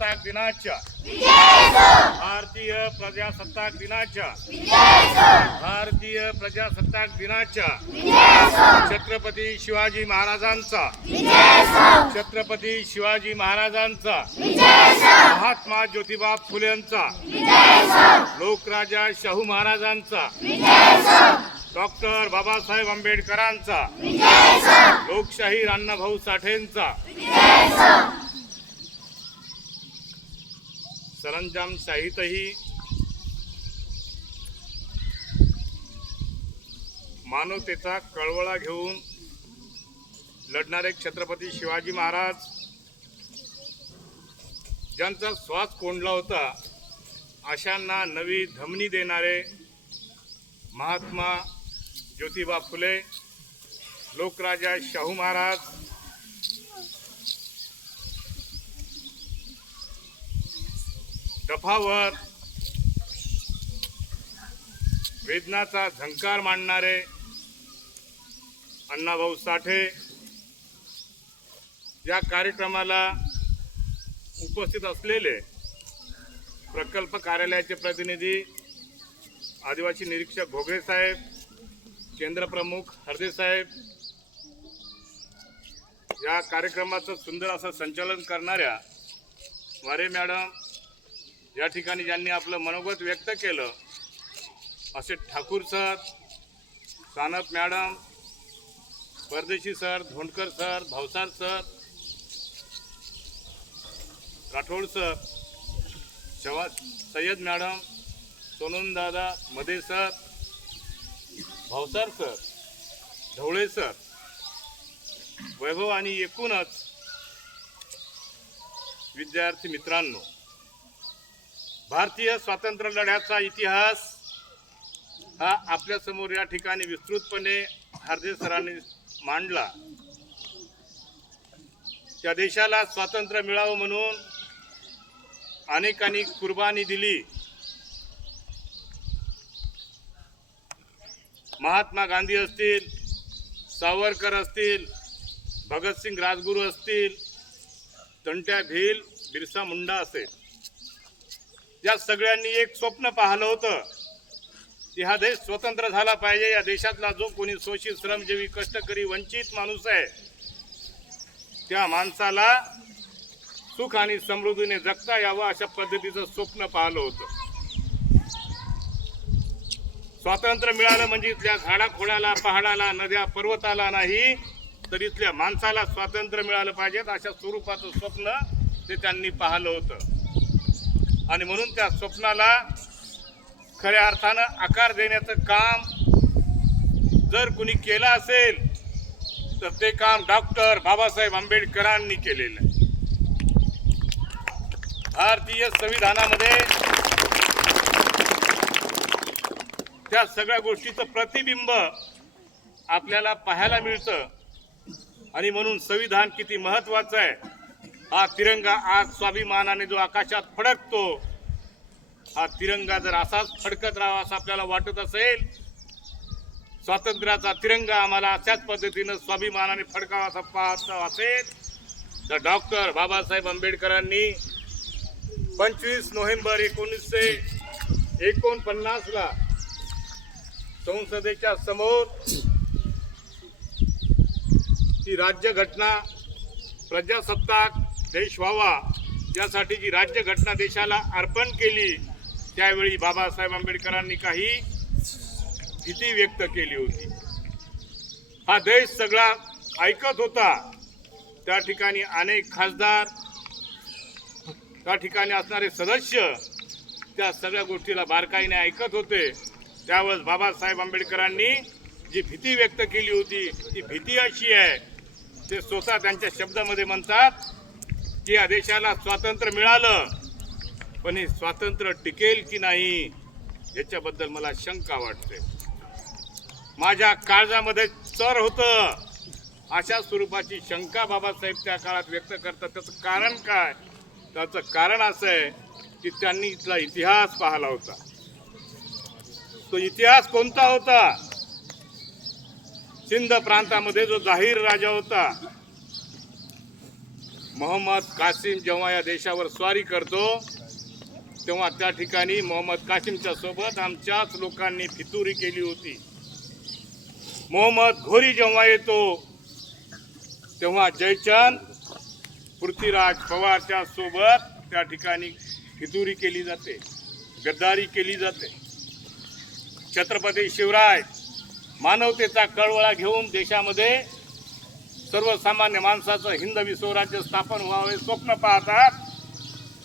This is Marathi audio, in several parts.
प्रजासत्ताक दिनाच्या भारतीय प्रजासत्ताक दिनाच्या भारतीय प्रजासत्ताक दिनाच्या छत्रपती शिवाजी महाराजांचा छत्रपती शिवाजी महाराजांचा महात्मा ज्योतिबा फुलेंचा लोकराजा शाहू महाराजांचा डॉक्टर बाबासाहेब आंबेडकरांचा लोकशाहीर अण्णाभाऊ साठेंचा सरंजामशाहीतही मानवतेचा कळवळा घेऊन लढणारे छत्रपती शिवाजी महाराज ज्यांचा श्वास कोंडला होता अशांना नवी धमनी देणारे महात्मा ज्योतिबा फुले लोकराजा शाहू महाराज डफावर वेदनाचा झंकार मांडणारे अण्णाभाऊ साठे या कार्यक्रमाला उपस्थित असलेले प्रकल्प कार्यालयाचे प्रतिनिधी आदिवासी निरीक्षक घोगरे साहेब केंद्र प्रमुख हरदे साहेब या कार्यक्रमाचं सुंदर असं संचालन करणाऱ्या वारे मॅडम या ठिकाणी ज्यांनी आपलं मनोगत व्यक्त केलं असे Thakur sir Sanap madam Pardeshi sir Dhondkar sir Bhavsar sir Rathod sir Sayyed madam Sonun दादा Made sir Bhavsar sir Dhawale sir Vaibhav आणि एकूणच विद्यार्थी मित्रांनो भारतीय स्वातंत्र्य लढ्याचा इतिहास हा आपल्या समोर या ठिकाणी विस्तृतपणे हरदे सरांनी मांडला। त्या देशाला स्वातंत्र्य मिळावं म्हणून अनेकांनी कुर्बानी दिली। महात्मा गांधी असतील, सावरकर असतील, भगतसिंग राजगुरू असतील, तंट्या भील, बिरसा मुंडा असेल, या सगळ्यांनी एक स्वप्न पाहिलं होतं की हा देश स्वतंत्र झाला पाहिजे। या देशातला जो कोणी शोषित श्रमजीवी कष्टकरी वंचित माणूस आहे त्या माणसाला सुख आणि समृद्धीने जगता यावं अशा पद्धतीचं स्वप्न पाहिलं होतं। स्वातंत्र्य मिळालं म्हणजे इथल्या झाडाखोडाला, पहाडाला, नद्या पर्वताला नाही तर इथल्या माणसाला स्वातंत्र्य मिळालं पाहिजे अशा स्वरूपाचं स्वप्न ते त्यांनी पाहिलं होतं। आणि म्हणून त्या स्वप्नाला खऱ्या अर्थानं आकार देण्याचं काम जर कुणी केलं असेल तर ते काम डॉक्टर बाबासाहेब आंबेडकरांनी केलेलं आहे। भारतीय संविधानामध्ये त्या सगळ्या गोष्टीचं प्रतिबिंब आपल्याला पाहायला मिळतं आणि म्हणून संविधान किती महत्त्वाचं आहे। हा तिरंगा आज स्वाभिमानाने जो आकाशात फडकतो, हा तिरंगा जर असाच फडकत राहावा असं आपल्याला वाटत असेल, स्वातंत्र्याचा तिरंगा आम्हाला अशाच पद्धतीनं स्वाभिमानाने फडकावा असं पाहत असेल तर डॉक्टर बाबासाहेब आंबेडकरांनी 25 नोव्हेंबर 1949 ला संसदेच्या समोर ती राज्यघटना प्रजासत्ताक देश व्हावा यासाठी जी राज्यघटना देशाला अर्पण केली त्यावेळी बाबासाहेब आंबेडकरांनी काही भीती व्यक्त केली होती। हा देश सगळा ऐकत होता। त्या ठिकाणी अनेक खासदार, त्या ठिकाणी असणारे सदस्य त्या सगळ्या गोष्टीला बारकाईने ऐकत होते। त्यावेळेस बाबासाहेब आंबेडकरांनी जी भीती व्यक्त केली होती ती भीती अशी आहे, ते स्वतः त्यांच्या शब्दामध्ये म्हणतात की या देशाला स्वातंत्र्य मिळालं पण हे स्वातंत्र्य टिकेल की नाही याच्याबद्दल मला शंका वाटते। माझ्या काळजामध्ये चर होतं अशा स्वरूपाची शंका बाबासाहेब त्या काळात व्यक्त करतात। त्याचं कारण काय? त्याचं कारण असं आहे की त्यांनी इथला इतिहास पाहिला होता। तो इतिहास कोणता होता? सिंध प्रांतामध्ये जो जाहीर राजा होता मोहम्मद कासिम जेव्हा या देशावर स्वारी करतो तेव्हा त्या ठिकाणी मोहम्मद कासिमच्या सोबत आमच्याच लोकांनी फितुरी केली होती. मोहम्मद घोरी जेव्हा येतो तेव्हा जयचंद पृथ्वीराज पवारच्या सोबत त्या ठिकाणी फितुरी केली जाते, गद्दारी केली जाते. छत्रपती शिवराय मानवतेचा कळवळा घेऊन देशामध्ये सर्वसामान्य माणसाचं हिंदवी स्वराज्य स्थापन व्हावे स्वप्न पाहतात,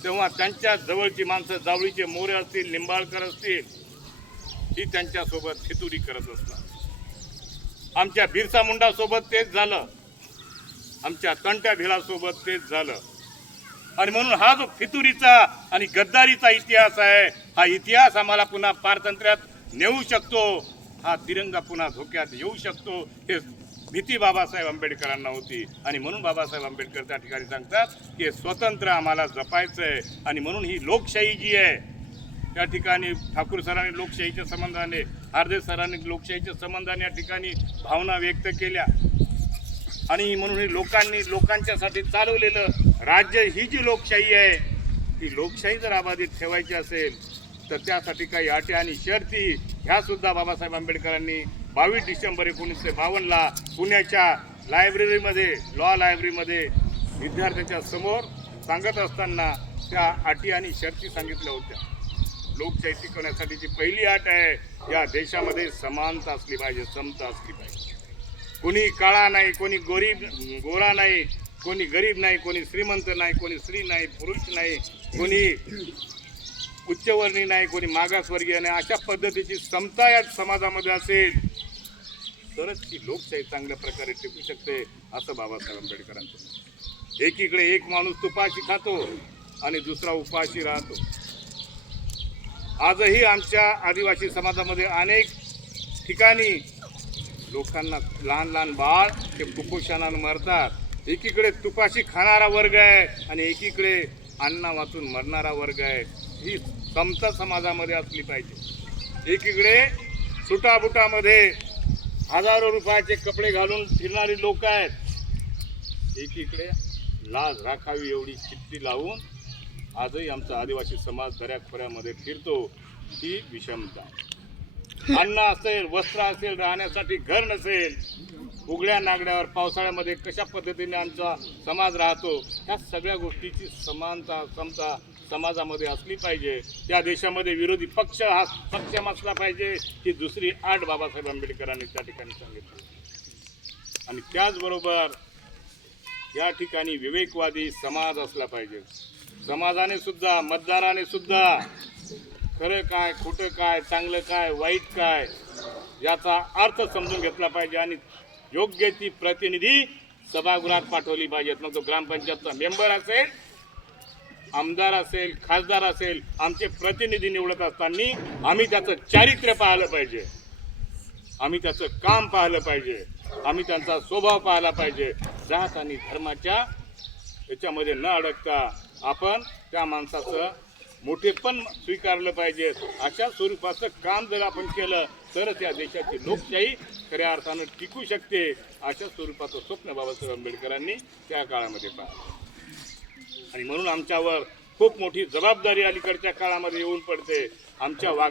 तेव्हा त्यांच्या जवळची माणसं जावळीचे मोरे असतील, निंबाळकर असतील, ही त्यांच्यासोबत फितुरी करत असतात. आमच्या बिरसा मुंडा सोबत तेच झालं, आमच्या तंट्या भिलासोबत तेच झालं. आणि म्हणून हा जो फितुरीचा आणि गद्दारीचा इतिहास आहे, हा इतिहास आम्हाला पुन्हा पारतंत्र्यात नेऊ शकतो, हा तिरंगा पुन्हा धोक्यात येऊ शकतो, हे भीती बाबासाहेब आंबेडकरांना होती. आणि म्हणून बाबासाहेब आंबेडकर त्या ठिकाणी सांगतात की स्वतंत्र आम्हाला जपायचं आहे. आणि म्हणून ही लोकशाही जी आहे, त्या ठिकाणी ठाकूर सरांनी लोकशाहीच्या संबंधाने, हार्दे सरांनी लोकशाहीच्या संबंधाने या ठिकाणी भावना व्यक्त केल्या. आणि म्हणून ही लोकांच्यासाठी चालवलेलं राज्य ही जी लोकशाही आहे, ती लोकशाही जर अबाधित ठेवायची असेल तर त्यासाठी काही अटी आणि शर्ती ह्या सुद्धा बाबासाहेब आंबेडकरांनी 22 डिसेंबर 1952ला पुण्याच्या लायब्ररीमध्ये, लॉ लायब्ररीमध्ये विद्यार्थ्यांच्या समोर सांगत असताना त्या अटी आणि शर्ती सांगितल्या होत्या. लोकशाही टिकवण्यासाठीची पहिली अट आहे, या देशामध्ये समानता असली पाहिजे, समता असली पाहिजे. कोणी काळा नाही, कोणी गोरा नाही, कोणी गरीब नाही, कोणी श्रीमंत नाही, कोणी स्त्री नाही, पुरुष नाही, कोणी उच्चवर्णीय नाही, कोणी मागासवर्गीय नाही. अशा पद्धतीची समता या समाजामध्ये असेल तरच ही लोकशाही चांगल्या प्रकारे टिकू शकते, असं बाबासाहेब आंबेडकरांचं. एकीकडे एक माणूस तुपाशी खातो आणि दुसरा उपाशी राहतो. आजही आमच्या आदिवासी समाजामध्ये अनेक ठिकाणी लोकांना, लहान लहान बाळ ते कुपोषणानं मरतात. एकीकडे तुपाशी खाणारा वर्ग आहे आणि एकीकडे अन्ना वाचून मरणारा वर्ग आहे. ही समता समाजामध्ये असली पाहिजे. एकीकडे सुटाबुटामध्ये हजारो रुपयाचे कपडे घालून फिरणारी लोक आहेत, एकीकडे लाज राखावी एवढी चिठ्ठी लावून आजही आमचा आदिवासी समाज दऱ्याखोऱ्यामध्ये फिरतो. ही विषमता. अन्न असेल, वस्त्र असेल, राहण्यासाठी घर नसेल, उघड्या नागड्यावर पावसाळ्यामध्ये कशा पद्धतीने आमचा समाज राहतो, ह्या सगळ्या गोष्टीची समानता, समता समाजामध्ये असली पाहिजे. त्या देशामध्ये विरोधी पक्ष हा सक्षम असला पाहिजे, ही दुसरी आट बाबासाहेब आंबेडकरांनी त्या ठिकाणी सांगितली. आणि त्याचबरोबर या ठिकाणी विवेकवादी समाज असला पाहिजे. समाजाने सुद्धा, मतदाराने सुद्धा खरं काय, खोटं काय, चांगलं काय, वाईट काय याचा अर्थ समजून घेतला पाहिजे आणि योग्य ती प्रतिनिधी सभागृहात पाठवली पाहिजेत. मग तो ग्रामपंचायतचा मेंबर असेल, आमदार असेल, खासदार असेल, आमचे प्रतिनिधी निवडत असताना आम्ही त्याचं चारित्र्य पाहिलं पाहिजे, आम्ही त्याचं काम पाहिलं पाहिजे, आम्ही त्यांचा स्वभाव पाहिला पाहिजे. जात आणि धर्माच्या याच्यामध्ये न अडकता आपण त्या माणसाचं मोठेपण स्वीकारलं पाहिजे. अशा स्वरूपाचं काम जर आपण केलं तरच या देशाची लोकशाही खऱ्या अर्थानं टिकू शकते. अशा स्वरूपाचं स्वप्न बाबासाहेब आंबेडकरांनी त्या काळामध्ये पाहिलं. आणि म्हणून आमच्यावर खूप मोठी जबाबदारी अलीकडच्या काळामध्ये येऊन पडते. आमच्या